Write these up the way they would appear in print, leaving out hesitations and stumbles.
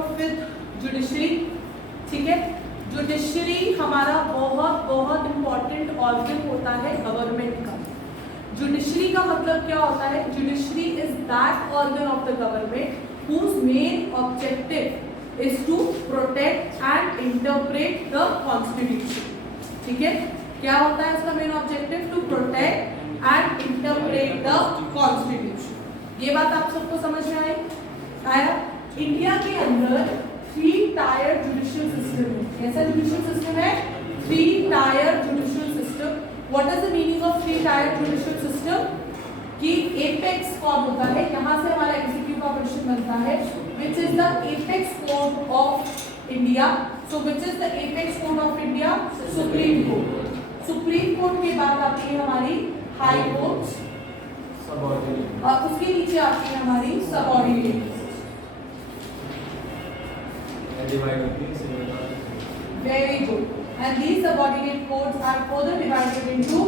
Of with judiciary. ठीक है, judiciary हमारा बहुत बहुत इंपॉर्टेंट ऑर्गन होता है गवर्नमेंट का। जुडिशरी का मतलब क्या होता है? Judiciary is that organ of the government whose main objective is to protect and interpret the constitution। ठीक है, क्या होता है इसका main objective? To protect and interpret the constitution. ये बात आप सबको समझ में आया? इंडिया के अंदर 3 टायर जुडिशियल सिस्टम है। कैसा जुडिशियल सिस्टम है? 3 tyre judicial system. What is the meaning of 3 tyre judicial system? कि एपेक्स कौन होता है? यहाँ से हमारा एमसीक्यू का क्वेश्चन बनता है, which is the apex court of India. So which is the apex court of India? Supreme court. Supreme court के बाद आती है हमारी हाई कोर्ट, और उसके नीचे आती है हमारी subordinate. Very good. And these subordinate courts are further divided into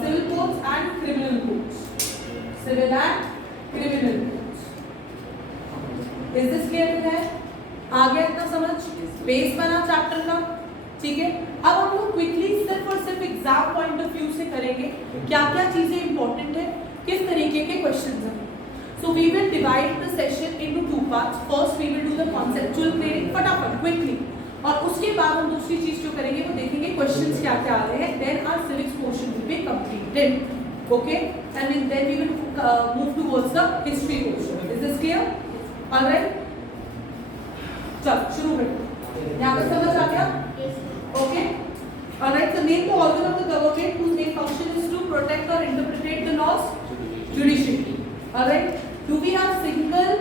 civil courts and criminal courts. Civil and criminal courts. Is this clear है? आ गया इतना समझ? बेस बना चैप्टर का। ठीक है, अब हम लोग क्विकली सिर्फ और सिर्फ एग्जाम पॉइंट ऑफ व्यू से करेंगे क्या क्या चीजें इंपॉर्टेंट है, किस तरीके के क्वेश्चंस हैं। So we will divide the session into 2 parts. First we will do the conceptual clearing फटाफट क्विकली, और उसके बाद हम दूसरी चीज जो करेंगे वो देखेंगे क्वेश्चंस क्या क्या आ रहे हैं। Then our civics portion will be completed. Okay, and then we will move towards the history portion. Is this clear? All right. चलो शुरू करें। यहाँ पर समझ आ गया? Okay. All right. So name the organ of the government whose main function is to protect or interpret the laws. Judiciary. All right. Do we have single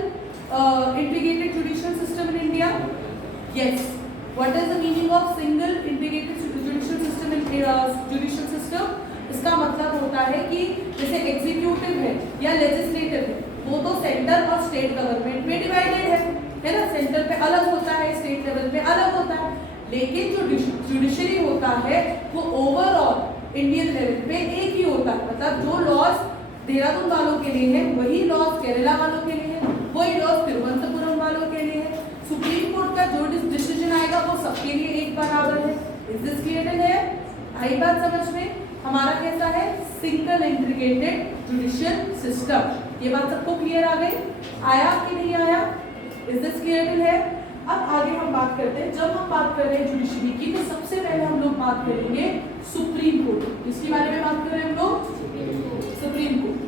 integrated judicial system in India? Yes. What is the meaning of single integrated judicial system in judicial system? इसका मतलब होता है कि जैसे executive है या legislative है, वो तो सेंटर और स्टेट गवर्नमेंट में डिवाइडेड है ना। सेंटर पे अलग होता है, स्टेट लेवल पे अलग होता है, लेकिन जो जुडिशरी होता है वो ओवरऑल इंडियन लेवल पे एक ही होता है। मतलब जो लॉज देहरादून वालों के लिए है वही लॉज केरला वालों के लिए है, वही लॉज तिरुवनंतपुरम वालों के लिए है। सुप्रीम कोर्ट का जो डिसीजन आएगा वो सबके लिए एक बराबर है। इज दिस क्लियर है? आई बात समझ में? हमारा कैसा है? Single integrated judicial system. ये बात सबको क्लियर आ गई? आया कि नहीं आया? इज दिस क्लियर है? अब आगे हम बात करते हैं। जब हम बात कर रहे हैं जुडिशरी की, तो सबसे पहले हम लोग बात करेंगे सुप्रीम कोर्ट। इसके बारे में बात कर रहे हैं हम लोग, Supreme Court.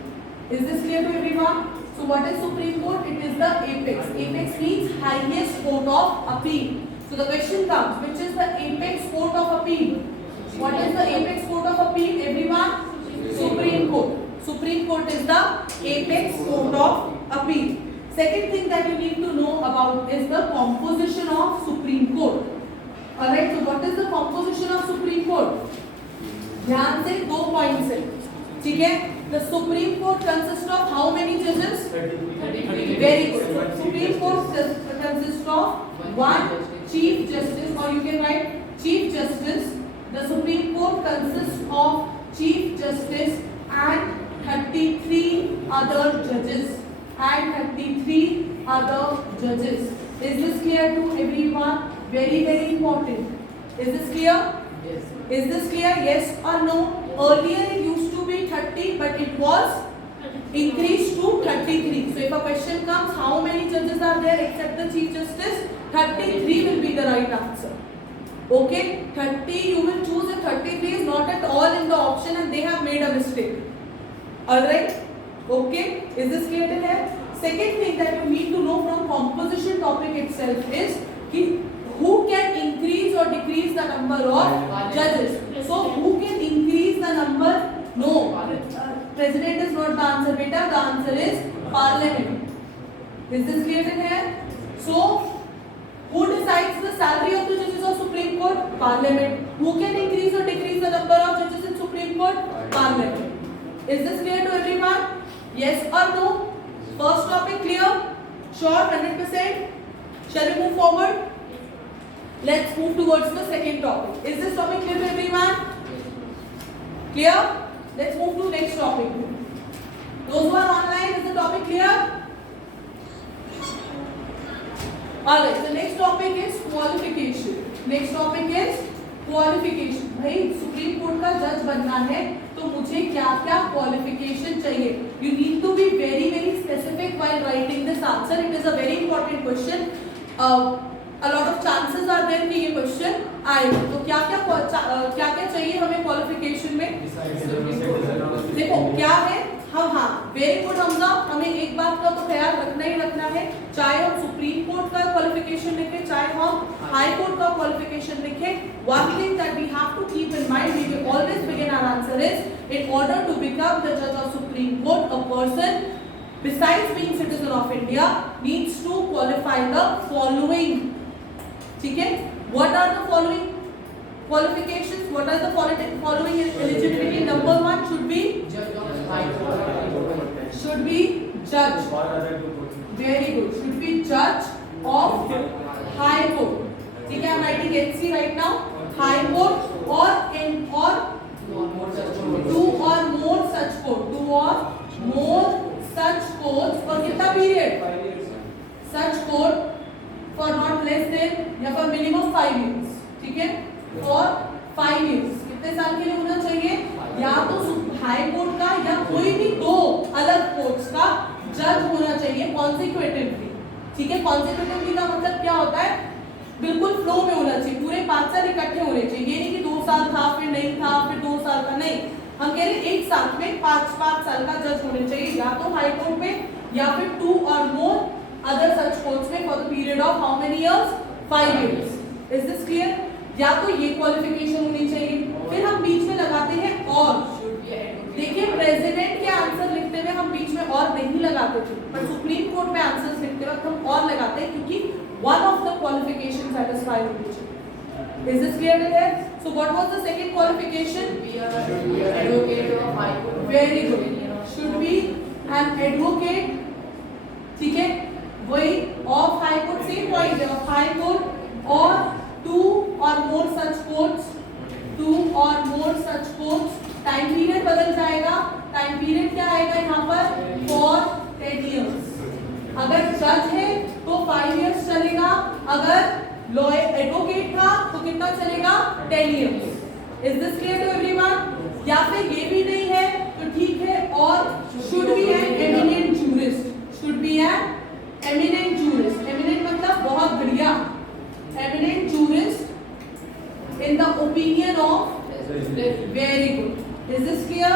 Is this clear to everyone? So what is Supreme Court? It is the apex. Apex means highest court of appeal. So the question comes, which is the apex court of appeal? What is the apex court of appeal, everyone? Supreme Court. Supreme Court is the apex court of appeal. Second thing that you need to know about is the composition of Supreme Court. Alright, so what is the composition of Supreme Court? ध्यान से 2 points है। ठीक है, the Supreme Court consists of how many judges? 30. Very good. So Supreme Court consists of 1 Chief Justice, or you can write Chief Justice. The Supreme Court consists of Chief Justice and 33 other judges. Is this clear to everyone? Very very important. Is this clear? Yes. Is this clear? Yes or no? Earlier it used to be 30, but it was increased to 33. So if a question comes, how many judges are there except the Chief Justice? 33 will be the right answer. Okay, 30 you will choose, and 33 is not at all in the option, and they have made a mistake. All right. Okay. Is this clear till here? Second thing that you need to know from composition topic itself is who can increase or decrease the number of judges. So who can increase the number? No, president is not the answer, beta. The answer is parliament. Is this clear in here? So who decides the salary of the judges of Supreme Court? Parliament. Who can increase or decrease the number of judges in Supreme Court? Parliament. Is this clear to everyone? Yes or no? First topic clear? Sure, 100%. Shall we move forward? Let's move towards the second topic. Is this topic clear to everyone? Clear? Let's move to next topic. Those who are online, is the topic clear? Topic is qualification. Next topic is qualification. भाई supreme Court का जज बनना है तो मुझे क्या क्या qualification चाहिए? You need to be very very specific while writing this answer. It is a very important question. a lot of chances are there कि ये क्वेश्चन आए. तो क्या क्या चाहिए हमें क्वालिफिकेशन में? देखो क्या है हम, हाँ वेरी गुड हमजा. हमें एक बात का तो ख्याल रखना ही रखना है, चाहे हम सुप्रीम कोर्ट का क्वालिफिकेशन लिखें चाहे हम हाई कोर्ट का क्वालिफिकेशन लिखें. One thing that we have to keep in mind, we will always begin our answer is in order to become the जज of supreme court a person besides being citizen of India needs to qualify the following. ठीक है, what are the following qualifications? What are the following eligibility? Number 1 should be judge of high court. Should be judge. Very good. Should be judge of high court. ठीक है, I'm writing HC right now. High court or two or more such court. Two or more such courts for कितना period? Such court for not less than या for minimum 5 years. ठीक है, for 5 years. कितने साल के लिए होना चाहिए? या तो हाई कोर्ट का या कोई भी दो अलग कोर्ट्स का जज होना चाहिए कॉन्सिक्यूटिवली. ठीक है, कॉन्सिक्यूटिवली का मतलब क्या होता है? बिल्कुल फ्लो में होना चाहिए, पूरे 5 साल इकट्ठे होने चाहिए. ये नहीं कि 2 साल था फिर नहीं था फिर 2 साल का, नहीं. हम कह रहे हैं एक साथ में 5 साल का जज होने चाहिए, या तो हाई कोर्ट में या फिर 2 और मोर अदर सच कोर्ट्स में for the period of how many years? 5 years. Is this clear? या तो ये क्वालिफिकेशन होनी चाहिए. फिर हम बीच में लगाते हैं और. देखिए प्रेसिडेंट के आंसर लिखते हुए हम बीच में और नहीं लगाते थे, पर सुप्रीम कोर्ट में आंसर्स लिखते वक्त हम और लगाते हैं क्योंकि one of the qualification satisfy होनी चाहिए. Is this clear to that? So what was the second qualification? Advocate of high court. Very good. Should be an advocate. ठीक है, वही of high court, same point है, of high court or 2 or more such courts. 2 or more such courts. Time period बदल जाएगा. Time period क्या आएगा यहाँ पर? For 10 years. अगर जज है तो 5 years चलेगा. अगर लॉयर एडवोकेट था तो कितना चलेगा? 10 years. Is this clear to everyone? या फिर ये भी नहीं है तो ठीक है, और should be an eminent jurist. Should be an eminent jurist. Eminent मतलब बहुत बढ़िया. Eminent jurist in the opinion of. Very good. Is this clear?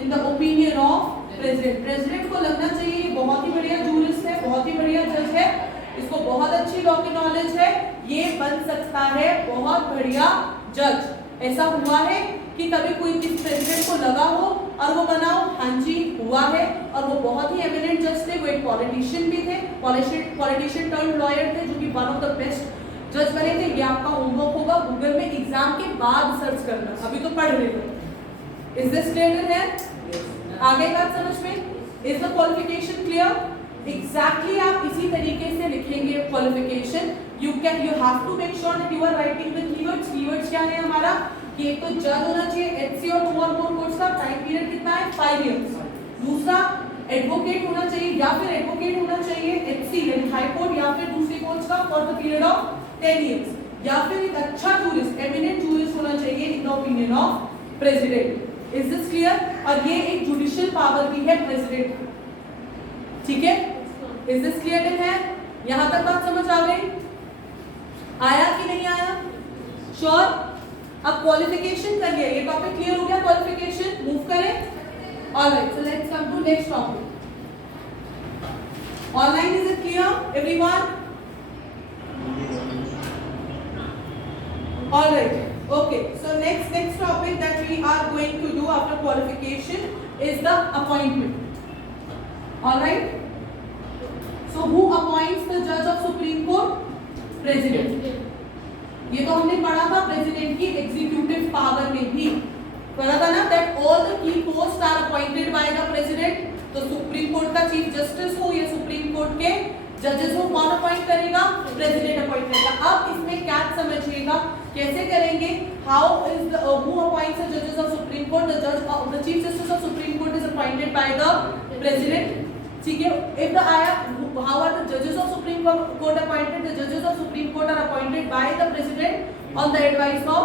In the opinion of president. President को लगना चाहिए ये बहुत ही बढ़िया जूरिस्ट है, बहुत ही बढ़िया जज है, इसको बहुत अच्छी लॉ की नॉलेज है, ये बन सकता है बहुत बढ़िया जज. ऐसा हुआ है कि कभी कोई किस प्रेसिडेंट को लगा हो और वो बना हो? हाँ जी हुआ है. और वो बहुत ही एमिनेंट जज थे. वो एक पॉलिटिशियन भी थे, पॉलिटिशियन टर्न लॉयर थे जो कि वन ऑफ द बेस्ट जज बने थे. ये आपका होमवर्क होगा गूगल में एग्जाम के बाद सर्च करना, अभी तो पढ़ रहे हो. इज दिस क्लियर है? आगे बात समझ में? Is the qualification clear? Exactly आप इसी तरीके से लिखेंगे qualification. You have to make sure that you are writing the keywords. Keywords क्या है हमारा? कि एक तो जज होना चाहिए एचसी और 2 और मोर कोर्ट्स का. टाइम पीरियड कितना है? 5 years. दूसरा एडवोकेट होना चाहिए या फिर एडवोकेट होना चाहिए एचसी यानी हाई कोर्ट या फिर दूसरी कोर्ट्स का for the period of 10 years. या फिर एक अच्छा जूरिस्ट, एमिनेंट जूरिस्ट होना चाहिए in the opinion of president. Is this clear? और ये एक जुडिशियल पावर भी है प्रेसिडेंट. ठीक है, इज दिस क्लियर है? यहां तक बात समझ आ गई? आया कि नहीं आया? श्योर? अब क्वालिफिकेशन कर लिया, ये टॉपिक क्लियर हो गया. क्वालिफिकेशन मूव करें. Alright, so let's come to next topic. Online is it clear everyone? Alright, okay, so next topic that we are going to do after qualification is the appointment. All right, so who appoints the judge of Supreme Court? President. ये तो हमने पढ़ा था president की executive power में भी पढ़ा था ना, that all the key posts are appointed by the president. तो सुप्रीम कोर्ट का चीफ जस्टिस हो या सुप्रीम कोर्ट के जजेस को कौन अपॉइंट करेगा? प्रेसिडेंट अपॉइंट करेगा. अब इसमें क्या समझिएगा, कैसे करेंगे? How is the who appoints the जजेस ऑफ सुप्रीम कोर्ट? द जज of the chief justice of supreme court is appointed by the president. ठीक है. If the how are the judges of Supreme Court appointed? The judges of Supreme Court are appointed by the President on the advice of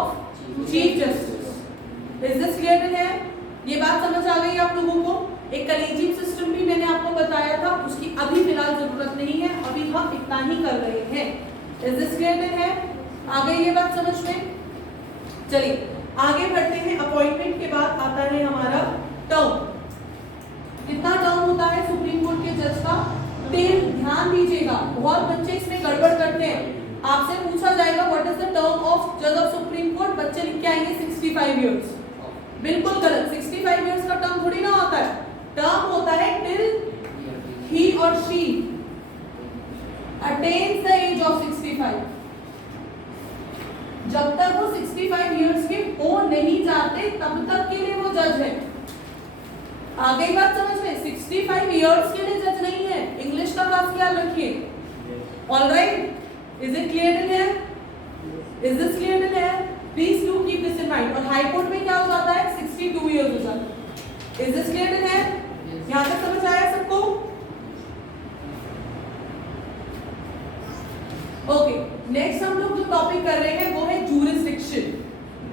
Chief Justice. Is this clear in here? ये बात समझ आ गई आप लोगों को? एक collegium system भी मैंने आपको बताया था, उसकी अभी फिलहाल जरूरत नहीं है, अभी हम इतना ही कर रहे हैं. Is this clear in here? आ गई ये बात समझ में? चलिए आगे बढ़ते हैं. अपॉइंटमेंट के बाद आता है हमारा टर्म. कितना टर्म होता है सुप्रीम कोर्ट के जज का? 10. ध्यान दीजिएगा, बहुत बच्चे इसमें गड़बड़ करते हैं. आपसे पूछा जाएगा what is the term of जज ऑफ सुप्रीम कोर्ट, बच्चे लिख के आएंगे 65 इयर्स. बिल्कुल गलत. 65 इयर्स का टर्म थोड़ी ना होता है. टर्म होता है टिल ही और she attains the age of 65. जब तक वो 65 इयर्स के हो नहीं जाते तब तक के लिए वो जज है. आगे बात समझ में? 65 इयर्स के लिए जज नहीं है. इंग्लिश का खास ख्याल रखिए. Alright, is it clear in here? Is this clear in here? Please do keep this in mind. और हाई कोर्ट में क्या हो जाता है? 62 इयर्स हो जाता है. Is this clear in here? यहां तक समझ आया सबको? ओके, नेक्स्ट हम लोग जो टॉपिक कर रहे हैं वो है जूरिसडिक्शन.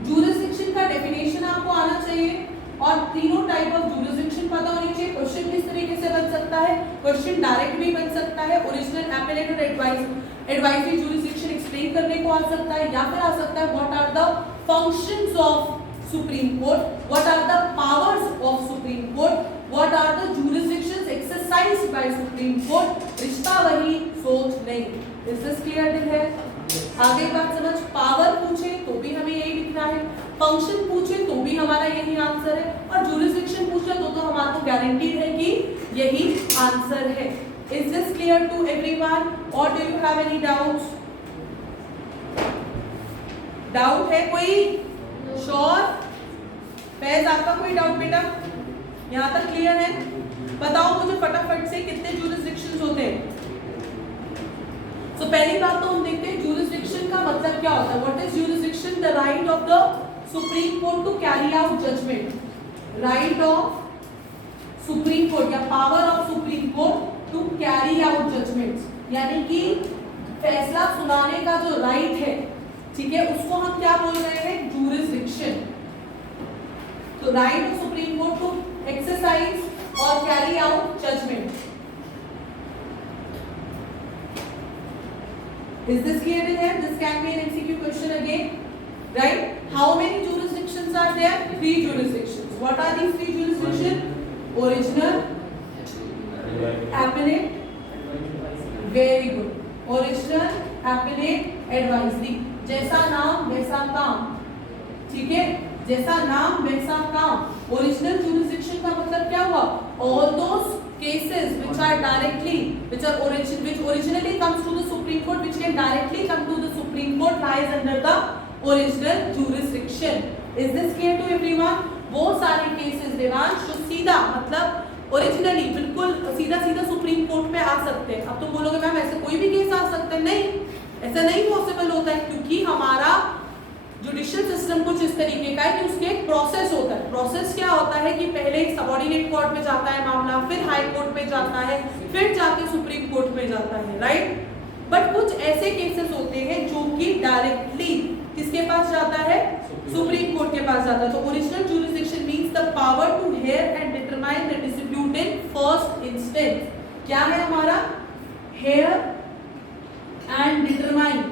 जूरिसडिक्शन का डेफिनेशन आपको आना चाहिए और तीनों टाइप ऑफ जूरिसडिक्शन पता होनी चाहिए. क्वेश्चन किस तरीके से बन सकता है? क्वेश्चन डायरेक्ट भी बन सकता है, ओरिजिनल, एपेलेट और एडवाइजरी जूरिसडिक्शन एक्सप्लेन करने को आ सकता है, या फिर आ सकता है what are the functions of supreme court, what are the powers of supreme court, what are the jurisdictions exercised by supreme court. रिश्ता वही, सोच नहीं. इज दिस क्लियर है? आगे बात समझ. पावर पूछे तो भी हमें यही लिखना है, फंक्शन पूछे तो भी हमारा यही आंसर है, और जूरिसडिक्शन पूछे तो हमारा को गारंटीड है कि यही आंसर है. Is this clear to everyone और do you have any doubts? Doubt है कोई? श्योर? फैज आपका कोई डाउट बेटा? यहाँ तक क्लियर है? बताओ मुझे फटाफट से कितने जूरिसडिक्शंस होते हैं. तो पहली बात तो हम देखते हैं जूरिसडिक्शन का मतलब क्या होता है. What is jurisdiction? The right of the supreme court to carry out judgement. Right of supreme court या power of supreme court to carry out judgements, यानी कि फैसला सुनाने का जो राइट है, ठीक है, उसको हम क्या बोल रहे हैं? जूरिसडिक्शन. तो right of supreme court to exercise और carry out judgement. Is this clear in here? This can be an MCQ question again, right? How many jurisdictions are there? 3 jurisdictions. What are these 3 jurisdictions? Original, appellate. Very good. Original, appellate, advisory. जैसा नाम वैसा काम, ठीक है? जैसा नाम वैसा काम. Original jurisdiction का मतलब क्या हुआ? All those cases which are directly, which originally comes to the Supreme Court, which can directly come to the Supreme Court, lies under the original jurisdiction. Is this clear to everyone? वो सारे cases Devansh जो सीधा मतलब originally बिल्कुल सीधा सीधा supreme court में आ सकते हैं. अब तुम बोलोगे मैम ऐसे कोई भी केस आ सकता है? नहीं, ऐसा नहीं पॉसिबल होता है, क्योंकि हमारा जुडिशियल सिस्टम कुछ इस तरीके का है कि उसके एक प्रोसेस होता है. प्रोसेस क्या होता है कि पहले सबऑर्डिनेट कोर्ट में जाता है मामला, फिर हाई कोर्ट में जाता है, फिर जाके सुप्रीम कोर्ट में जाता है, राइट? बट कुछ ऐसे केसेस होते हैं जो कि डायरेक्टली किसके पास जाता है? सुप्रीम कोर्ट के पास जाता है. तो original jurisdiction means the power to hear and determine the dispute in first instance. क्या है हमारा? हियर एंड डिटरमाइन,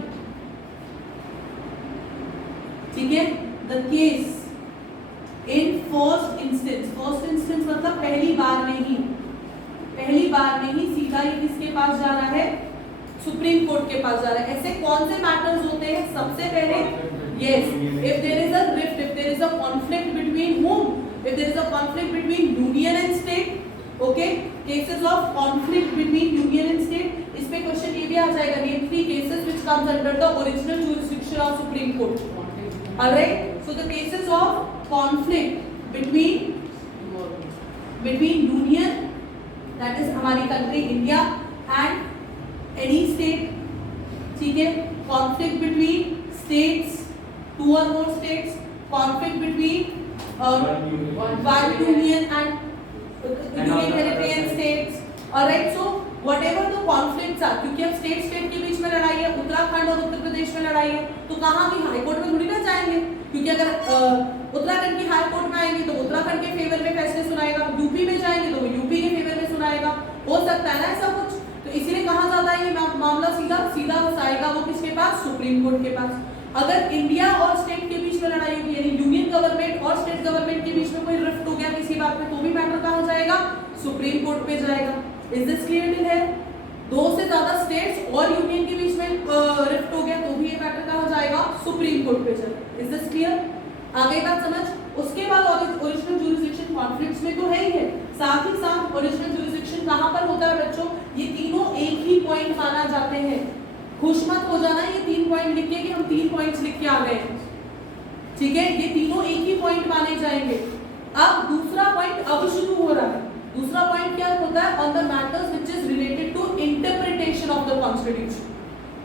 ठीक है, the case in first instance. First instance मतलब पहली बार में ही, पहली बार में ही सीधा ये किसके पास जा रहा है? सुप्रीम कोर्ट के पास जा रहा है. ऐसे कौन से मैटर्स होते हैं? सबसे पहले, yes, if there is a rift, if there is a conflict between whom? If there is a conflict between union and state, okay, cases of conflict between union and state. इस पे question ये भी आ जाएगा, name 3 cases which comes under the original jurisdiction of Supreme Court. Alright, so the cases of conflict between union, that is हमारी country India, and any state, ठीक है, conflict between states, 2 or more states, conflict between one union and union territory and states. Alright. क्योंकि अब state state के बीच में लड़ाई है, उत्तराखंड और उत्तर प्रदेश में लड़ाई है, तो कहाँ की हाई कोर्ट में थोड़ी ना जाएंगे, क्योंकि अगर उत्तराखंड की हाई कोर्ट में आएंगे तो उत्तराखंड के फेवर में फैसले सुनाएगा, यूपी में जाएंगे तो वो यूपी के फेवर में सुनाएगा, हो सकता है ना ऐसा कुछ। तो इसीलिए कहाँ जाता है ये मामला, सीधा सीधा जाएगा वो किसके पास, सुप्रीम कोर्ट के पास। अगर इंडिया और स्टेट के बीच में लड़ाई होगी, यानी यूनियन गवर्नमेंट और स्टेट गवर्नमेंट के बीच में कोई रिफ्ट हो गया किसी बात में, तो भी मैटर कहाँ जाएगा, सुप्रीम कोर्ट पे जाएगा। इज दिस क्लियर है? दो से ज्यादा स्टेट्स और यूनियन के बीच में रिफ्ट हो गया तो भी ये मैटर कहाँ जाएगा, सुप्रीम कोर्ट पे जाएगा। Is this clear? आगे बात समझ। उसके बाद ओरिजिनल ज्यूरिसडिक्शन कॉन्फ्लिक्ट्स में तो है ही है, साथ ही साथ ओरिजिनल ज्यूरिसडिक्शन कहाँ पर होता है बच्चों, ये तीनों एक ही पॉइंट माना जाते हैं। खुश मत हो जाना ये 3 पॉइंट लिख के कि हम 3 पॉइंट्स लिख के आ गए हैं, ठीक है, ये तीनों एक ही पॉइंट माने जाएंगे। अब दूसरा पॉइंट अब शुरू हो रहा है। दूसरा पॉइंट क्या होता है, on the matters which is related to interpretation of the constitution,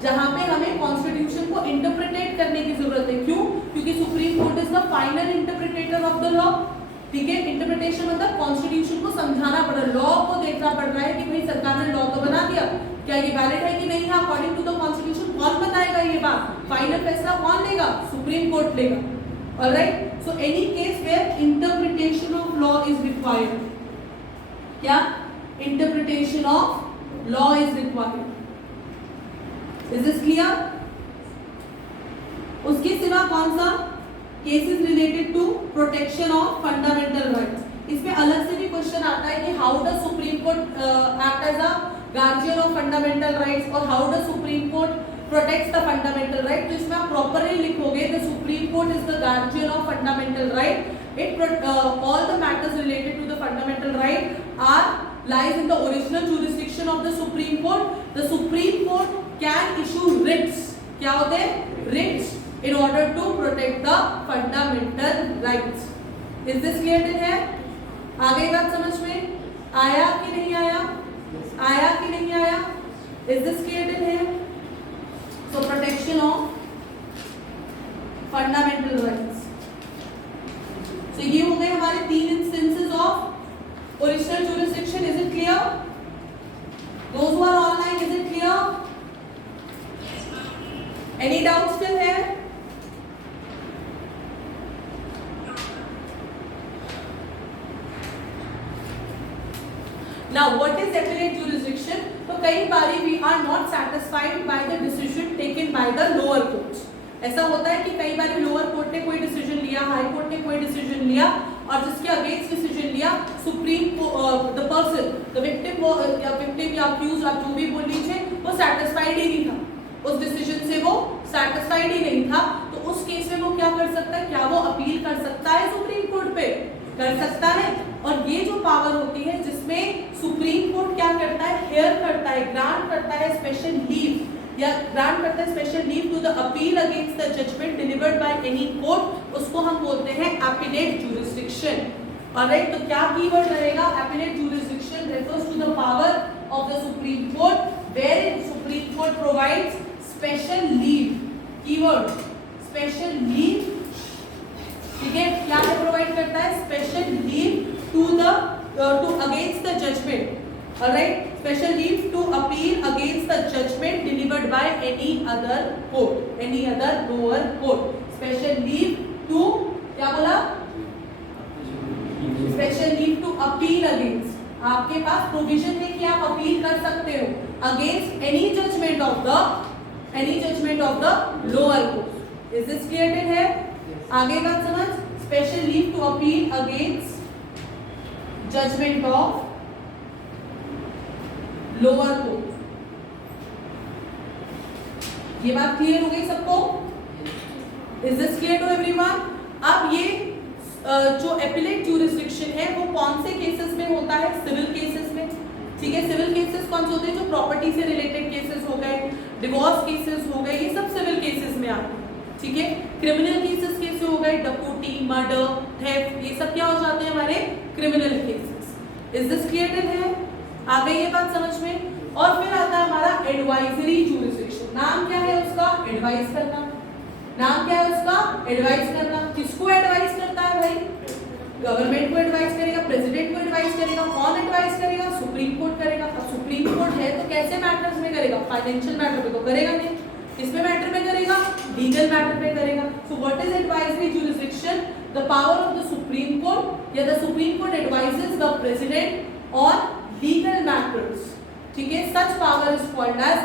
जहां पे हमें कॉन्स्टिट्यूशन को इंटरप्रिटेट करने की जरूरत है। क्यों? क्योंकि supreme court is the final interpreter of the law, ठीक है। इंटरप्रिटेशन मतलब कॉन्स्टिट्यूशन को समझाना पड़ रहा है, लॉ को देखना पड़ रहा है कि भाई सरकार ने लॉ तो बना दिया, क्या ये वैलिड है कि नहीं है अकॉर्डिंग टू द कॉन्स्टिट्यूशन, कौन बताएगा ये बात, फाइनल फैसला कौन लेगा, सुप्रीम कोर्ट लेगा। Alright, so any case where interpretation of law is required, क्या interpretation of law is required. Is this clear? उसके सिवा कौन सा, cases related to protection of fundamental rights. इसमें अलग से भी क्वेश्चन आता है कि how does supreme court act as a guardian of fundamental rights और how does supreme court protects the fundamental right. तो इसमें आप प्रॉपर्ली लिखोगे the supreme court is the guardian of fundamental right, it all the matters related to the fundamental right are lies in the original jurisdiction of the Supreme Court. The Supreme Court can issue writs, क्या होते हैं, writs, in order to protect the fundamental rights. Is this clear till है? आगे बात समझ में आया कि नहीं आया, आया कि नहीं आया? Is this clear till है? So protection of fundamental rights. तो ये हो गए हमारे 3 instances of original jurisdiction. Is it clear? Those who are online, is it clear? Any doubts still here? Now, what is appellate jurisdiction? तो कई बारी we are not satisfied by the decision taken by the lower courts. ऐसा होता है कि कई बार lower court ने कोई डिसीजन लिया, हाई कोर्ट ने कोई डिसीजन लिया और जिसके अगेंस्ट डिसीजन लिया supreme the person the victim या अक्यूज्ड, आप जो भी बोल लीजिए, वो सैटिस्फाइड ही नहीं था, उस डिसीजन से वो सैटिस्फाइड ही नहीं था। तो उस केस में वो क्या कर सकता है, क्या वो अपील कर सकता है सुप्रीम कोर्ट पे, कर सकता है। और ये जो पावर होती है जिसमें सुप्रीम कोर्ट क्या करता है, हेयर करता है, ग्रांट करता है स्पेशल लीव या ग्रांट करता है special leave to the appeal against the judgment delivered by any court, उसको हम बोलते हैं एपिलेट ज्यूरिसडिक्शन। ऑलराइट, तो क्या कीवर्ड रहेगा, appellate jurisdiction refers to the power of the supreme court where supreme court provides special leave, keyword special leave, ठीक है, क्या प्रोवाइड करता है, special leave to against the judgment. Alright, special leave to appeal against the judgment delivered by any other court, any other lower court. Special leave to क्या बोला, special leave to appeal against, आपके पास provision है कि आप appeal कर सकते हो against any judgment of the lower court. Is this clear till है? आगे बात समझ, special leave to appeal against judgment of lower court. ये बात क्लियर हो गई सबको? Is this clear to everyone? अब ये जो एपिलेट ज्यूरिसडिक्शन है वो कौन से केसेस में होता है, सिविल केसेस में, ठीक है। सिविल केसेस कौन से होते हैं, जो प्रॉपर्टी से रिलेटेड केसेस हो गए, डिवोर्स केसेस हो गए, ये सब सिविल केसेस में आते हैं, ठीक है। क्रिमिनल केसेस कैसे हो गए, डकैती, मर्डर, थेफ्ट, ये सब क्या हो जाते हैं हमारे criminal cases. Is this clear till है? आ गई ये बात समझ में? और फिर आता है हमारा एडवाइजरी ज्यूरिसडिक्शन। नाम क्या है उसका, एडवाइस करना। नाम क्या है उसका, एडवाइस करना। किसको एडवाइस करता है भाई, गवर्नमेंट को एडवाइस करेगा, प्रेसिडेंट को एडवाइस करेगा, कौन एडवाइस करेगा, सुप्रीम कोर्ट करेगा। अब सुप्रीम कोर्ट है तो कैसे मैटर्स में करेगा, करेगा? फाइनेंशियल मैटर पे तो करेगा नहीं, किसमें मैटर में करेगा? लीगल मैटर पे करेगा। So what is advisory jurisdiction? The power of the supreme court या the supreme court advises the president on legal matters, ठीक है? Such power is called as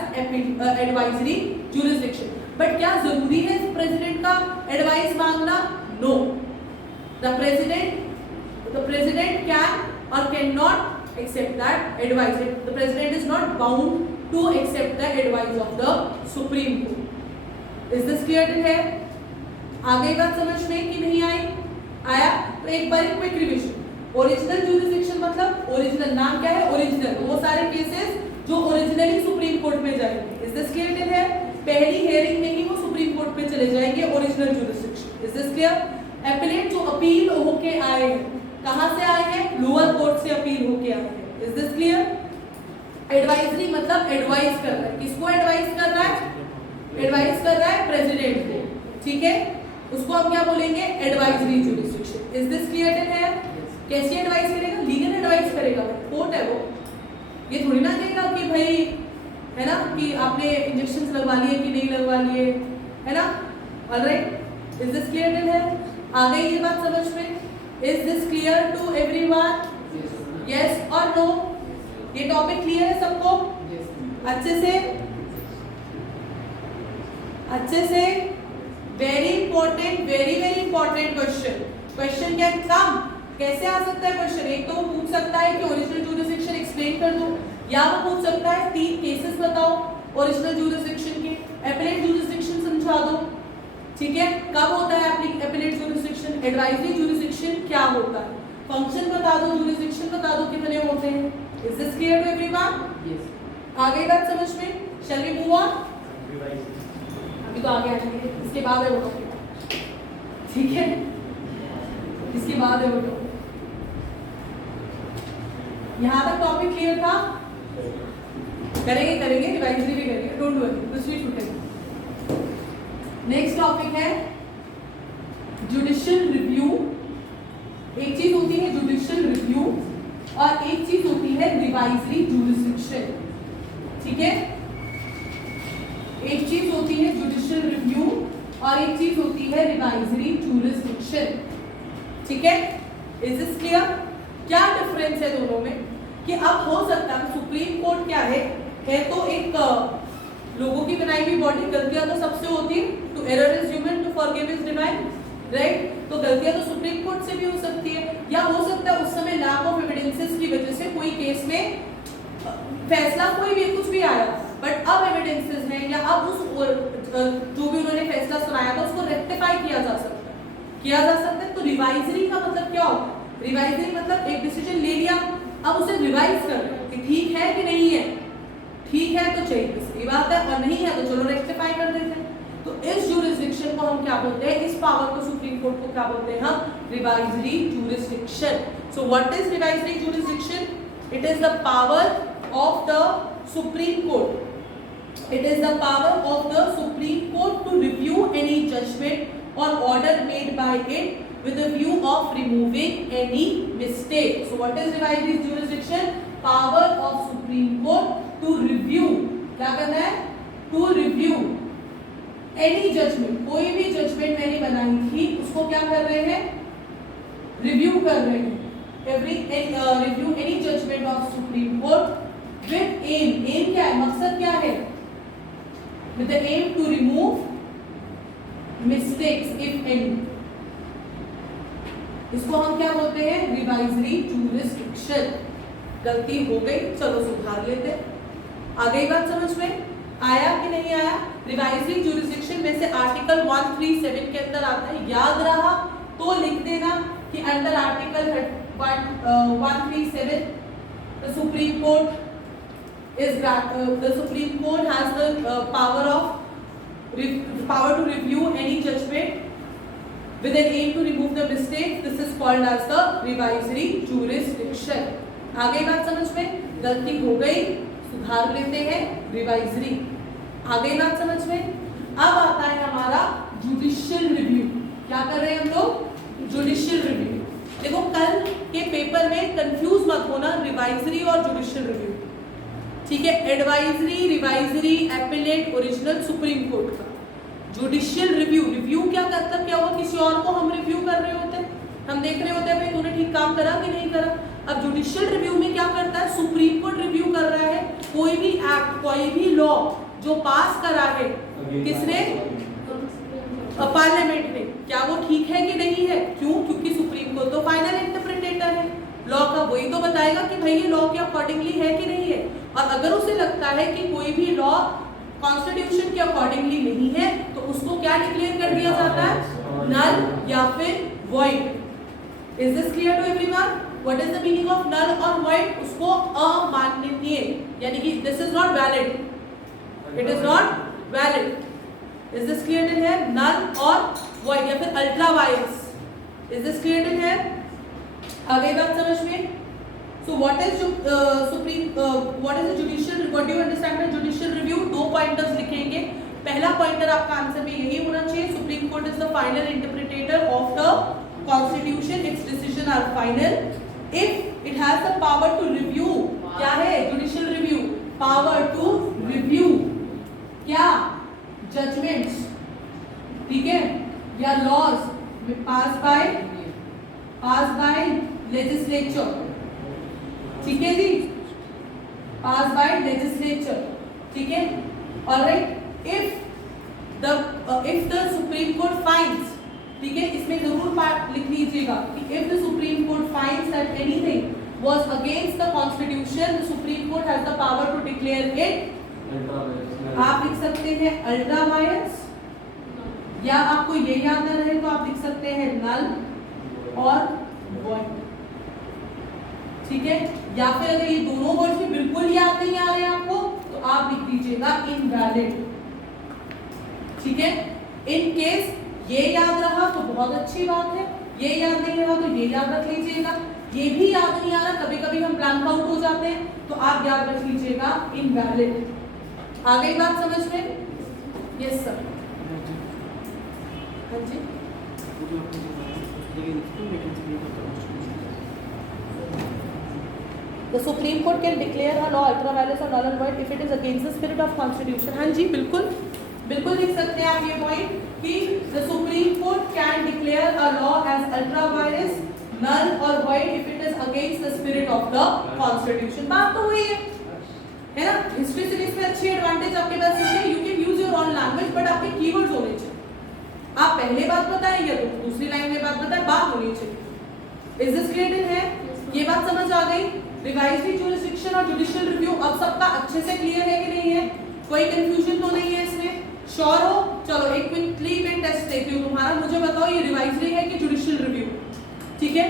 advisory jurisdiction. But क्या जरूरी है प्रेसिडेंट का advice मांगना? No, the president can or cannot accept that advice. The president is not bound to accept the advice of the Supreme Court. Is this clear till here? आगे बात समझ में कि नहीं आई? आया? तो एक बार क्विक रिवीजन। ओरिजिनल ज्यूरिसडिक्शन मतलब ओरिजिनल नाम क्या है? ओरिजिनल, वो सारे केसेस जो ओरिजिनली सुप्रीम कोर्ट में जाएंगे। Is this clear till here? पहली हेयरिंग में ही वो सुप्रीम कोर्ट में चले जाएंगे, original jurisdiction. Is this clear? Appellate जो अपील होके आए हैं, कहां से आए हैं? लोअर कोर्ट से अपील होके आए हैं। Is this clear? एडवाइजरी मतलब एडवाइस कर रहा है, किसको एडवाइस कर रहा है? एडवाइस कर रहा है प्रेसिडेंट को, ठीक है? उसको हम क्या बोलेंगे? Advisory jurisdiction. Is this clear till here? कैसी एडवाइस करेगा? लीगल एडवाइस करेगा, कोर्ट है वो, ये थोड़ी ना कहेगा कि भाई है ना कि आपने इंजेक्शंस लगवा लिए कि नहीं लगवा लिए, है ना? Alright, is this clear till here? आ गई ये बात समझ में? Is this clear to everyone? Yes or no? ये टॉपिक क्लियर है सबको? अच्छे से very important question can come. कैसे आ सकता है क्वेश्चन? एक तो वो पूछ सकता है कि ओरिजिनल ज्यूरिसडिक्शन एक्सप्लेन कर दो, या वो पूछ सकता है 3 केसेस बताओ ओरिजिनल ज्यूरिसडिक्शन के, एपिलेट ज्यूरिसडिक्शन समझा दो, ठीक है? कब होता है एपिलेट ज्यूरिसडिक्शन? एडवाइजरी ज्यूरिसडिक्शन क्या होता है? फंक्शन बता दो, ज्यूरिसडिक्शन बता दो कितने होते हैं। Is this clear to everyone? Yes. आगे बात समझ में? Shall we move on? अभी तो आगे आएंगे, इसके बाद है वो टॉपिक, ठीक है? इसके बाद है वो टॉपिक। यहां तक टॉपिक क्लियर था? करेंगे रिवाइजरी भी करेंगे, डोंट वरी, कुछ भी छूटेगा। नेक्स्ट टॉपिक है जुडिशियल रिव्यू। एक चीज होती है जुडिशियल रिव्यू और एक चीज होती है रिवाइजरी ज्यूरिसडिक्शन, ठीक है? एक चीज होती है जुडिशियल रिव्यू और एक चीज होती है रिवाइजरी ज्यूरिसडिक्शन, ठीक है? Is this clear? क्या डिफरेंस है दोनों में? कि अब हो सकता है सुप्रीम कोर्ट क्या है तो एक लोगों की बनाई हुई बॉडी, गलतियां तो सबसे होती है, to err is human, to forgive is divine, right? तो गलतियां तो सुप्रीम कोर्ट से भी हो सकती है, या हो सकता है उस समय लैक ऑफ एविडेंसेस की वजह से कोई केस में फैसला कोई भी कुछ भी आया, बट अब एविडेंसेस हैं या अब उस जो भी उन्होंने फैसला सुनाया था उसको रेक्टिफाई किया जा सकता है। तो रिवाइजरी का मतलब क्या होता है? रिवाइजरी मतलब एक डिसीजन ले लिया, अब उसे रिवाइज कर रहे हैं कि ठीक है कि नहीं है, ठीक है तो चाहिए, सही बात है, और नहीं है तो चलो रेक्टिफाई कर देते हैं। तो इस ज्यूरिसडिक्शन को हम क्या बोलते हैं? इस पावर को सुप्रीम कोर्ट को क्या बोलते हैं हम? Revisory jurisdiction. So what is revisory jurisdiction? It is the power of the supreme Court, it is the power of the supreme court to review any judgement और order made by it with a view of removing any mistake. So what is revisory jurisdiction? Power of Supreme Court to review, क्या करना है? To review any judgment, कोई भी judgment मैंने बनाई थी उसको क्या कर रहे हैं? Review कर रहे हैं। Review any judgment of Supreme Court with aim क्या है? मकसद क्या है? With the aim to remove mistakes if any. इसको हम क्या बोलते हैं? Revisory jurisdiction. गलती हो गई, चलो सुधार लेते हैं। आ गई बात समझ में? आया कि नहीं आया? रिवाइजरी ज्यूरिसडिक्शन में से आर्टिकल 137 के अंदर आता है, याद रहा तो लिख देना कि under article 137 the supreme court has the power to review any judgment with an aim to remove the mistake. This is called as the revisory jurisdiction. आगे बात समझ में? गलती हो गई, सुधार लेते हैं, रिवाइजरी। आगे बात समझ में? अब आता है हमारा जुडिशियल रिव्यू। क्या कर रहे हैं हम लोग? Judicial review. देखो कल के पेपर में कंफ्यूज मत होना रिवाइजरी और जुडिशियल रिव्यू, ठीक है, advisory, revisory, appellate, original, Supreme Court का। जुडिशियल रिव्यू, रिव्यू क्या मतलब क्या हुआ, किसी और को हम रिव्यू कर रहे होते हैं, हम देख रहे होते हैं भाई तूने ठीक काम करा कि नहीं करा। अब जुडिशियल रिव्यू में क्या करता है, सुप्रीम कोर्ट रिव्यू कर रहा है कोई भी एक्ट, कोई भी लॉ जो पास करा है किसने, पार्लियामेंट ने, क्या वो ठीक है कि नहीं है। क्यों, क्योंकि सुप्रीम कोर्ट तो फाइनल इंटरप्रिटेटर है लॉ का, वही तो बताएगा कि भाई ये लॉ के अकॉर्डिंगली है कि नहीं है। और अगर उसे लगता है कि कोई भी लॉ कॉन्स्टिट्यूशन के अकॉर्डिंगली नहीं है तो उसको क्या डिक्लेयर कर दिया जाता है, नल या फिर void. Is this clear to everyone? What is the meaning of null और वॉइड? उसको अमाननीय, यानी कि this is not valid, it is not valid. Is this clear in here? Null और वॉइड या फिर ultra vires. Is this clear in here? आगे बात समझ में। So what is what is the judicial, what do you understand by judicial review? दो pointers लिखेंगे। पहला पॉइंटर आपका आंसर में यही होना चाहिए, Supreme court is the final interpreter of the constitution, its decision are final if it has the power to review. क्या है judicial review? Power to review क्या, जजमेंट्स, ठीक है, या लॉज पास बाय लेजिस्लेचर, ठीक है जी, पास बाय लेजिस्लेचर, ठीक है। Alright, if the supreme court finds, ठीक है, इसमें जरूर पार्ट लिख लीजिएगा कि if the supreme court finds that anything was against the constitution, the supreme court has the power to declare it. आप लिख सकते हैं अल्ट्रा वायरस, या आपको ये याद न रहे तो आप लिख सकते हैं नल और वॉइड, ठीक है। या फिर अगर ये दोनों वर्ड्स भी बिल्कुल याद नहीं आ रहे आपको तो आप लिख दीजिएगा इनवैलिड, ठीक है। इन केस ये याद रहा तो बहुत अच्छी बात है, ये याद नहीं रहा तो ये याद रख लीजिएगा। ये भी याद नहीं आ रहा, कभी कभी हम ब्लैंक आउट हो जाते हैं, तो आप याद रख लीजिएगा इनवैलिड। आ गई बात समझ में? Yes sir. हाँ जी, The Supreme Court can declare a law ultra vires or null and void if it is against the spirit of Constitution। हाँ जी, बिल्कुल बिल्कुल लिख सकते हैं आप ये पॉइंट कि the Supreme Court can declare a law as ultra vires, null or void if it is against the spirit of the Constitution। बात तो वही है ना। हिस्ट्री सीरीज में अच्छी एडवांटेज आपके पास है, you can use your own language, but आपके कीवर्ड्स होने चाहिए। आप पहले बात बताएंगे तो दूसरी लाइन में बात बताए, बात होनी चाहिए। इज दिस क्लियर इन है? ये बात समझ आ गई? रिवाइज्ड ज्यूरिसडिक्शन और जुडिशियल रिव्यू अब सबका अच्छे से क्लियर है कि नहीं है? कोई कंफ्यूजन तो नहीं है इसमें? श्योर हो? चलो एक क्विकली मैं टेस्ट देती हूँ तुम्हारा, मुझे बताओ ये रिवाइज्ड है कि जुडिशियल रिव्यू, ठीक है।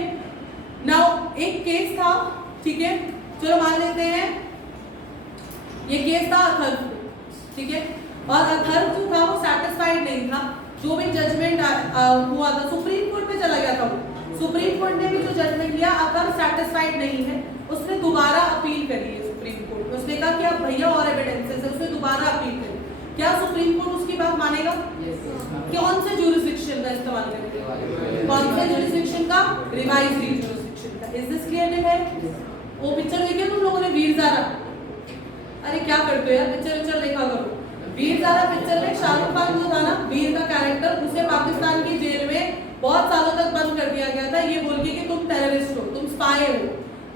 नाउ एक केस था, ठीक है, चलो मान लेते हैं ये केस था अथर्व, ठीक है, और अथर्व जो था वो सेटिस्फाइड नहीं था, जो भी जजमेंट हुआ था सुप्रीम कोर्ट में चला गया था वो, सुप्रीम कोर्ट ने भी जो जजमेंट लिया अथर्व सेटिस्फाइड नहीं है, उसने दोबारा अपील करी है सुप्रीम कोर्ट में। उसने कहा कि अब भैया और एविडेंसेस है, उसने दोबारा अपील करी। क्या सुप्रीम कोर्ट उसकी बात मानेगा? कौन से ज्यूरिसडिक्शन का इस्तेमाल करेगा? कौन से ज्यूरिसडिक्शन का? रिवाइज्ड ज्यूरिसडिक्शन का। इज दिस क्लियर है? वो पिक्चर देखिए तुम लोगों ने, वीर ज़ारा। अरे क्या करते हो यार, पिक्चर देखा करो। वीर ज़ारा पिक्चर में शाहरुख खान जो था ना, वीर का कैरेक्टर, उसे पाकिस्तान की जेल में बहुत सालों तक बंद कर दिया गया था, ये बोल के कि तुम टेररिस्ट हो, तुम स्पाई हो।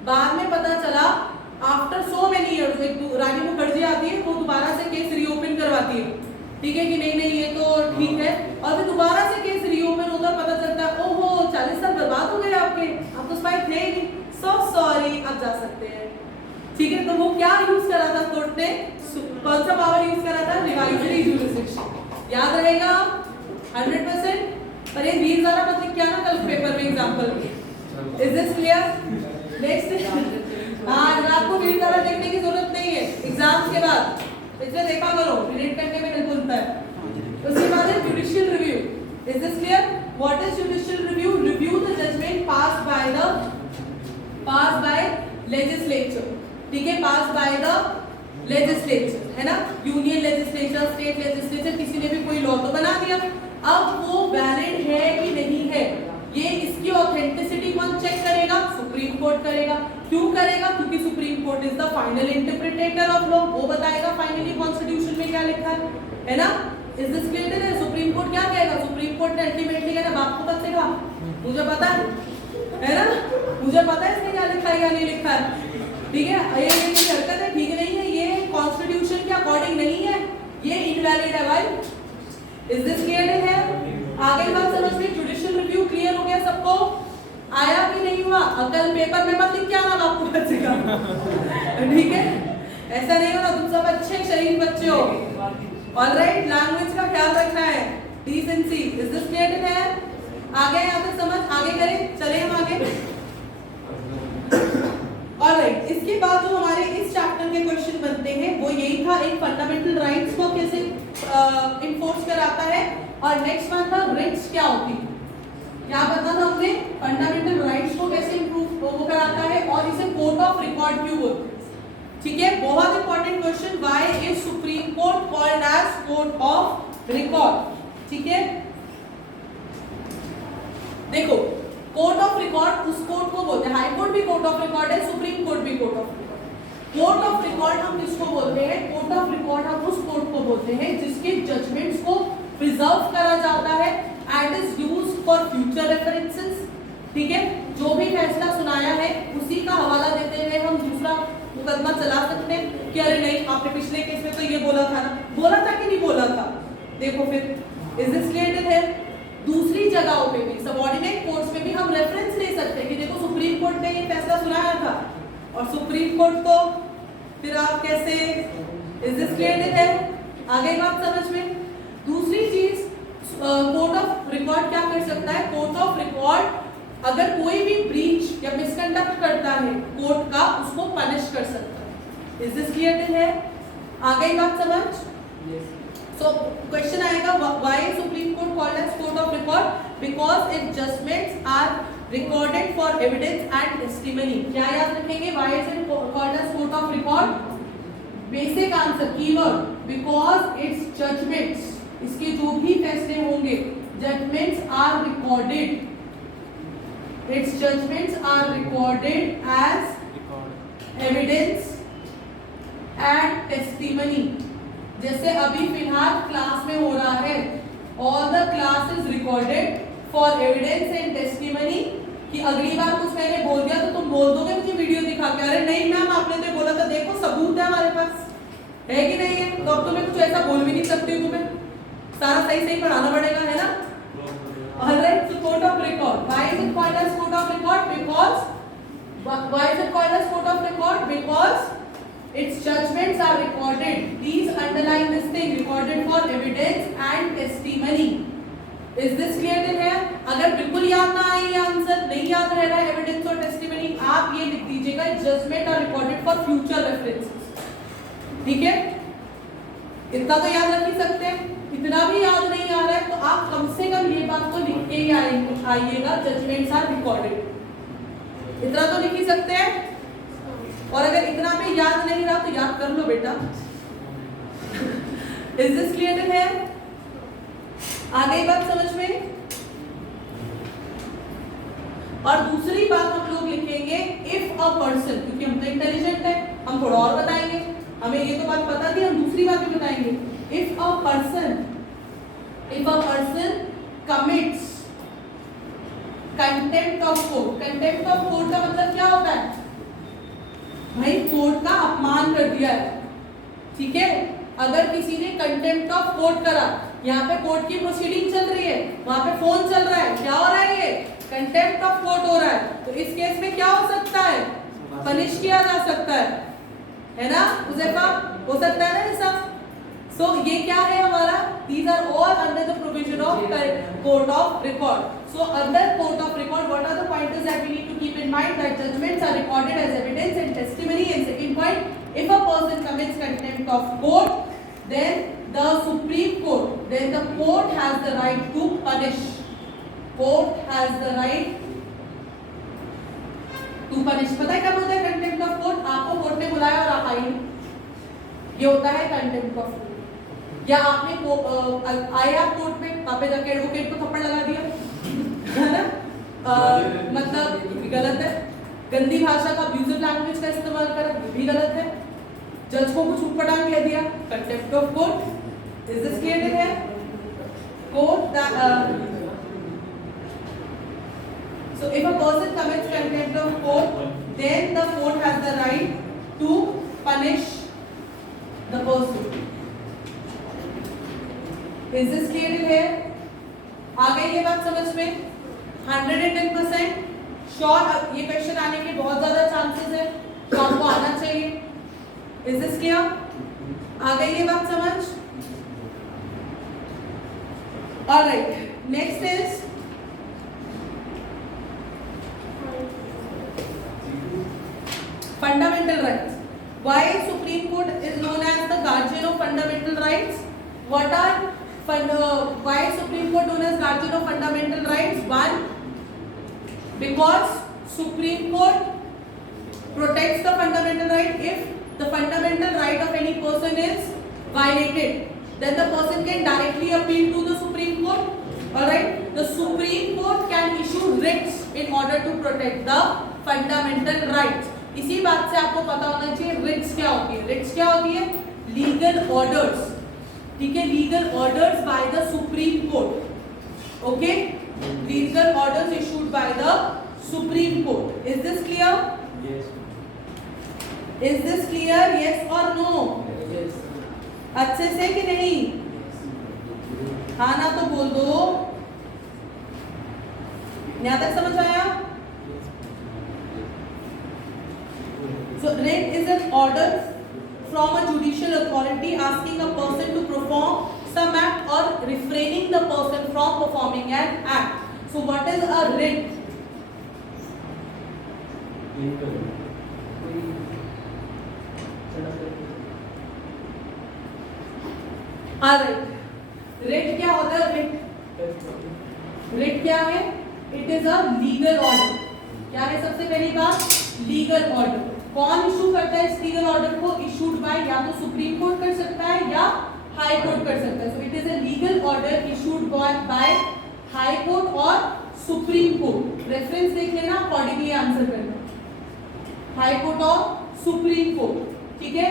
बाद में पता चला आफ्टर सो मेनी इयर्स, एक रानी मुखर्जी आती है, वो दोबारा से केस रीओपन करवाती है, ठीक है, कि नहीं ये तो ठीक है, और फिर दोबारा से केस रीओपन होता, पता चलता है ओहो 40 साल बर्बाद हो गए आपके, आप तो स्पाई थे ही नहीं, सो सॉरी, आप जा सकते हैं, ठीक है। तो वो क्या यूज करा था कोर्ट ने? कौन सा पावर यूज करा था? Revised jurisdiction. याद रहेगा 100%। पर ये वीर ज़ारा मतलब क्या ना, कल पेपर में एग्जांपल में। Is this clear? नेक्स्ट, आज रात को वीर ज़ारा देखने की जरूरत नहीं है, एग्जाम्स के बाद इसलिए देखा करो, रिलेट करने में हेल्प होता है। उसके बाद है judicial review. Is this clear? What is judicial review? Review the judgment pass by legislature, ठीक है, पास बाय द लेजिस्लेचर, है ना, यूनियन लेजिस्लेचर, स्टेट लेजिस्लेचर, किसी ने भी कोई लॉ तो बना दिया, अब वो वैलिड है कि नहीं है, ये इसकी ऑथेंटिसिटी कौन चेक करेगा? सुप्रीम कोर्ट करेगा। क्यों करेगा? क्योंकि supreme court is the final interpreter of law, वो बताएगा फाइनली कॉन्स्टिट्यूशन में क्या लिखा है ना? Is this clear? है सुप्रीम कोर्ट क्या कहेगा? सुप्रीम कोर्ट ने अल्टीमेटली कहना बाप को मत सिखा, मुझे पता है ना, मुझे पता है इसमें क्या लिखा है या नहीं लिखा है, ठीक है? ये हरकत है, ठीक नहीं है, ये कॉन्स्टिट्यूशन के अकॉर्डिंग नहीं है, ये इनवैलिड है भाई। इज दिस क्लियर है? आगे बात समझ में? जुडिशियल रिव्यू क्लियर हो गया सबको? आया कि नहीं हुआ? कल पेपर में मत लिख के आना आपको बच्चे का, ठीक है? ऐसा नहीं होना, तुम सब अच्छे शरीफ बच्चे हो। ऑलराइट, लैंग्वेज का ख्याल रखना है, डिसेंसी। इज दिस क्लियर है? आगे यहाँ तक समझ? आगे करें, चले हम आगे। ऑलराइट, इसके बाद जो हमारे इस चैप्टर के क्वेश्चन बनते हैं वो यही था, एक फंडामेंटल राइट्स को कैसे इन्फोर्स कराता है, और नेक्स्ट वन था रिट्स क्या होती है। क्या पता था हमने? फंडामेंटल राइट्स को कैसे इम्प्रूव वो कराता है, और इसे कोर्ट ऑफ रिकॉर्ड क्यों बोलते हैं, ठीक है? बहुत important question, why is supreme court called as court of record, ठीक है? देखो, कोर्ट ऑफ रिकॉर्ड उस कोर्ट को बोलते हैं, हाई कोर्ट भी कोर्ट ऑफ रिकॉर्ड है, सुप्रीम कोर्ट भी court of record. Court of record हम किसको बोलते हैं? कोर्ट ऑफ रिकॉर्ड हम उस कोर्ट को बोलते हैं जिसके जजमेंट्स को प्रिजर्व करा जाता है and is used for future references, ठीक है? जो भी फैसला सुनाया है उसी का हवाला देते हुए हम दूसरा मुकदमा चला सकते हैं कि अरे नहीं, आपने पिछले केस में तो ये बोला था ना, बोला था कि नहीं बोला था, देखो फिर। इज दिस क्लियर है? दूसरी जगहों पे भी, सबऑर्डिनेट कोर्ट्स में भी हम रेफरेंस ले सकते हैं कि देखो सुप्रीम कोर्ट ने ये फैसला सुनाया था, और सुप्रीम कोर्ट को फिर आप कैसे। इज दिस क्लियर है? आगे बात समझ में? दूसरी चीज, कोर्ट ऑफ रिकॉर्ड क्या कर सकता है? कोर्ट ऑफ रिकॉर्ड अगर कोई भी ब्रीच या मिसकंडक्ट करता है कोर्ट का, उसको पनिश कर सकता है। इज दिस क्लियर है? आगे बात समझ? So question आएगा, why is Supreme Court called as court of record? Because its judgments are recorded for evidence and testimony. क्या याद रखेंगे? Why is it called as court of record? Basic answer, keyword, because its judgments, इसके जो भी फैसले होंगे, judgments are recorded. Its judgments are recorded as evidence and testimony. जैसे अभी फिलहाल क्लास में हो रहा है, all the class is recorded for evidence and testimony, कि अगली बार कुछ मैंने बोल दिया तो तुम बोल दोगे मुझे वीडियो दिखा के, अरे नहीं मैम आपने तो बोला था, देखो सबूत है हमारे पास, है कि नहीं है? तो अब तो मैं कुछ ऐसा बोल भी नहीं सकती, तुम्हें सारा सही सही पढ़ाना पड़ेगा, है ना? Alright, so court of record, why is it called as court of record? Because why is it called as court of record? Because its judgments are recorded. Please underline this thing, recorded for evidence and testimony. Is this clear in here? अगर बिल्कुल याद ना आए ये answer, नहीं याद रह रहा है एविडेंस और टेस्टिमनी, आप ये लिख दीजिएगा, judgment are recorded for future references, ठीक है? इतना तो याद रख ही सकते हैं। इतना भी याद नहीं आ रहा है तो आप कम से कम ये बात तो लिख के ही आइएगा, जजमेंट्स आर रिकॉर्डेड, इतना तो लिख ही सकते हैं। और अगर इतना भी याद नहीं रहा तो याद कर लो बेटा। इज दिस क्लियर है? आगे बात समझ में? और दूसरी बात हम लोग लिखेंगे, इफ अ पर्सन, क्योंकि हम तो इंटेलिजेंट है, हम थोड़ा और बताएंगे, हमें ये तो बात पता थी, हम दूसरी बात भी बताएंगे। If a person commits contempt of court, contempt of court का मतलब क्या होता है भाई? कोर्ट का अपमान कर दिया है, ठीक है? अगर किसी ने कंटेम्प्ट ऑफ कोर्ट करा, यहाँ पे कोर्ट की प्रोसीडिंग चल रही है, वहां पे फोन चल रहा है, क्या हो रहा है? ये कंटेम्प्ट ऑफ कोर्ट हो रहा है, तो इस केस में क्या हो सकता है? पनिश किया जा सकता है ना? उज़ैफा, हो सकता है ना ऐसा? सो ये क्या है हमारा? These are all under the provision of court of record. So under court of record, what are the pointers that we need to keep in mind? That judgments are recorded as evidence and testimony. And second point, if a person commits contempt of court, then the Supreme Court, then the court has the right to punish. Court has the right to punish. पता है कब होता है contempt of court? आपको court ने बुलाया और आप आई, ये होता है contempt of court। या आपने आए आप कोर्ट में, वहां पे जाके एडवोकेट को थप्पड़ लगा दिया, है ना? मतलब गलत है, गंदी भाषा का अब्यूजिव लैंग्वेज का इस्तेमाल करा, ये भी गलत है। जज को कुछ ऊटपटांग कह दिया, contempt of court. Is this clear है? Court so if a person commits contempt of court, then the court has the right to punish the person. Is this clear here? आ गई ये बात समझ में? 110% श्योर। ये क्वेश्चन आने के बहुत ज्यादा चांसेस है, तो आपको आना चाहिए। Is this clear? आ गई ये बात समझ? Alright, next is fundamental rights. Why Supreme Court is known as the guardian of fundamental rights? What are why Supreme Court known as guardian of fundamental rights? One, because Supreme Court protects the fundamental right. If the fundamental right of any person is violated, then the person can directly appeal to the Supreme Court. Alright, the Supreme Court can issue writs in order to protect the fundamental rights. इसी बात से आपको पता होना चाहिए Ritz क्या होती है। रिट्स क्या होती है? लीगल ऑर्डर्स, ठीक है, legal orders by the supreme court. Okay, legal orders issued by the supreme court. Is this clear? Yes. Is this clear? Yes और नो? Yes. अच्छे से कि नहीं? हाँ ना तो बोल दो। यहाँ तक समझ आया? So writ is an order from a judicial authority asking a person to perform some act or refraining the person from performing an act. So what is a writ? Alright, writ क्या होता है? writ क्या है? It is a legal order. क्या है सबसे पहली बात? legal order. कौन इशू करता है इस लीगल ऑर्डर को? इशूड बाय या तो सुप्रीम कोर्ट कर सकता है या हाई कोर्ट कर सकता है। So it is a legal order issued by high court और सुप्रीम कोर्ट। रेफरेंस देख लेना, अकॉर्डिंगली आंसर करना। हाई कोर्ट और सुप्रीम कोर्ट, ठीक है।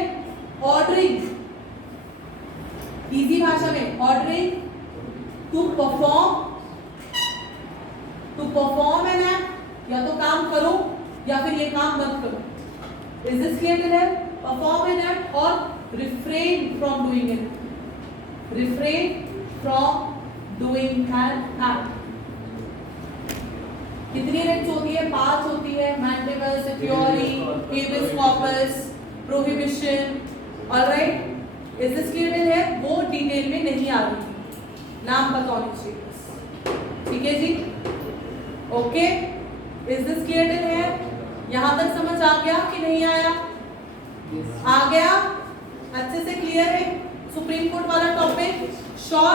ऑर्डरिंग, इजी भाषा में ordering to perform an act, या तो काम करो या फिर ये काम मत करो। Is this clear to them? Perform an act or refrain from doing it. Refrain from doing an act. कितनी रिट्स होती है? 5 होती है। Mandamus, certiorari, habeas corpus, prohibition. Alright, is this clear है? वो डिटेल में नहीं आ रही, नाम पता होना चाहिए, ठीक है जी? ओके, इज दिस क्लियर है? यहां तक समझ आ गया कि नहीं आया? आ गया? अच्छे से क्लियर है सुप्रीम कोर्ट वाला टॉपिक? श्योर?